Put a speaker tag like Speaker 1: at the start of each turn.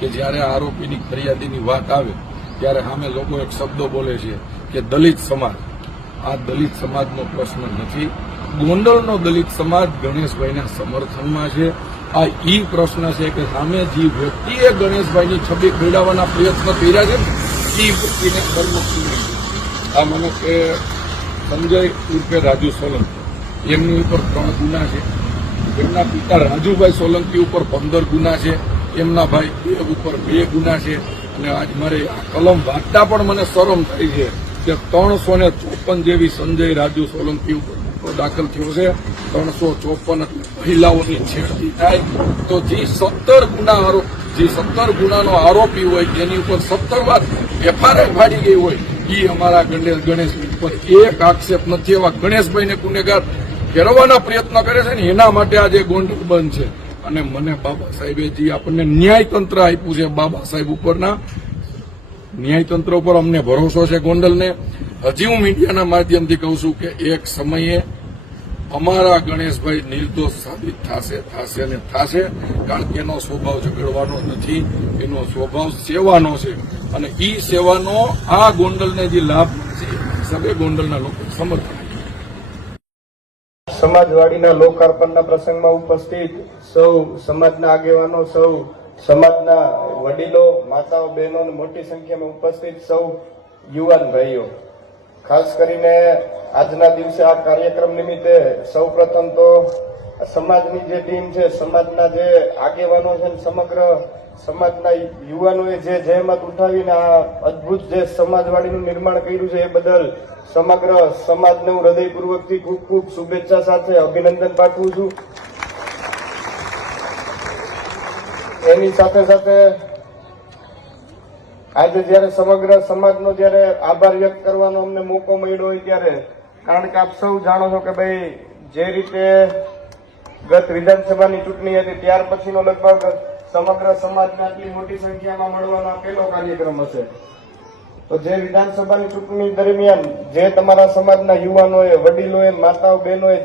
Speaker 1: કે જ્યારે આરોપીની ફરિયાદીની વાત આવે, ત્યારે સામે લોકો એક શબ્દો બોલે છે કે દલિત સમાજ. આ દલિત સમાજનો પ્રશ્ન નથી. ગોંડલનો દલિત સમાજ ગણેશભાઈના સમર્થનમાં છે. આ ઈ પ્રશ્ન છે કે સામે જે વ્યક્તિએ ગણેશભાઈની છબી ખેડાવવાના પ્રયત્ન કર્યા છે એ વ્યક્તિને કરમુક્તિ નથી. આ મને કે સંજય ઉર્ફે રાજુ સોલંકી. એમની ઉપર ત્રણ ગુના છે. એમના પિતા રાજુભાઈ સોલંકી ઉપર પંદર ગુના છે. એમના ભાઈ બે ઉપર બે ગુના છે અને આજ મારે આ કલમ વાંચતા પણ મને શરમ થઈ છે કે ત્રણસો ને ચોપન જેવી સંજય રાજુ સોલંકી ઉપર દાખલ થયો છે. ત્રણસો ચોપન મહિલાઓની છેડતી થાય. તો જે સત્તર ગુના આરોપ જે સત્તર ગુનાનો આરોપી હોય, જેની ઉપર સત્તર વાર એફઆરઆઈ ફાડી ગઈ હોય એ અમારા ગણેશ ગણેશ ઉપર એક આક્ષેપ નથી. એવા ગણેશભાઈને ગુનેગાર ફેરવવાના પ્રયત્ન કરે છે ને એના માટે આજે ગોંડલ બંધ છે. અને મને બાબા સાહેબે જે આપણને ન્યાયતંત્ર આપ્યું છે બાબા સાહેબ ઉપરના ન્યાયતંત્ર ઉપર અમને ભરોસો છે ગોંડલને. હજી હું મીડિયાના માધ્યમથી કહું છું કે એક સમયે અમારા ગણેશભાઈ નિર્દોષ સાબિત થશે થશે અને થશે, કારણ કે એનો સ્વભાવ ઝઘડવાનો નથી, એનો સ્વભાવ સેવાનો છે. અને ઈ સેવાનો આ ગોંડલને જે લાભ છે સભે ગોંડલના લોકો સમર્થન
Speaker 2: સમાજવાડીના લોકાર્પણના પ્રસંગમાં ઉપસ્થિત સૌ સમાજના આગેવાનો, સૌ સમાજના વડીલો, માતાઓ બહેનો મોટી સંખ્યામાં ઉપસ્થિત સૌ યુવાન ભાઈઓ. ખાસ કરીને આજના દિવસે આ કાર્યક્રમ નિમિત્તે સૌપ્રથમ તો સમાજની જે ટીમ છે, સમાજના જે આગેવાનો છે સમગ્ર સમાજના યુવાનોએ જે જહેમત ઉઠાવીને આ અદ્ભુત જે સમાજવાડીનું નિર્માણ કર્યું છે એ બદલ સમગ્ર સમાજને હું હૃદયપૂર્વકથી ખૂબ ખૂબ શુભેચ્છા સાથે અભિનંદન પાઠવું છું. એની સાથે સાથે આજે જ્યારે સમગ્ર સમાજનો જ્યારે આભાર વ્યક્ત કરવાનો અમને મોકો મળ્યો હોય ત્યારે, કારણ કે આપ સૌ જાણો છો કે ભાઈ, જે રીતે ગત વિધાનસભાની ચૂંટણી હતી, ત્યાર પછીનો લગભગ સમગ્ર સમાજને આટલી મોટી સંખ્યામાં મળવાનો પહેલો કાર્યક્રમ હશે. તો જે વિધાનસભાની ચૂંટણી દરમિયાન જે તમારા સમાજના યુવાનોએ, વડીલોએ, માતાઓ, બહેનોએ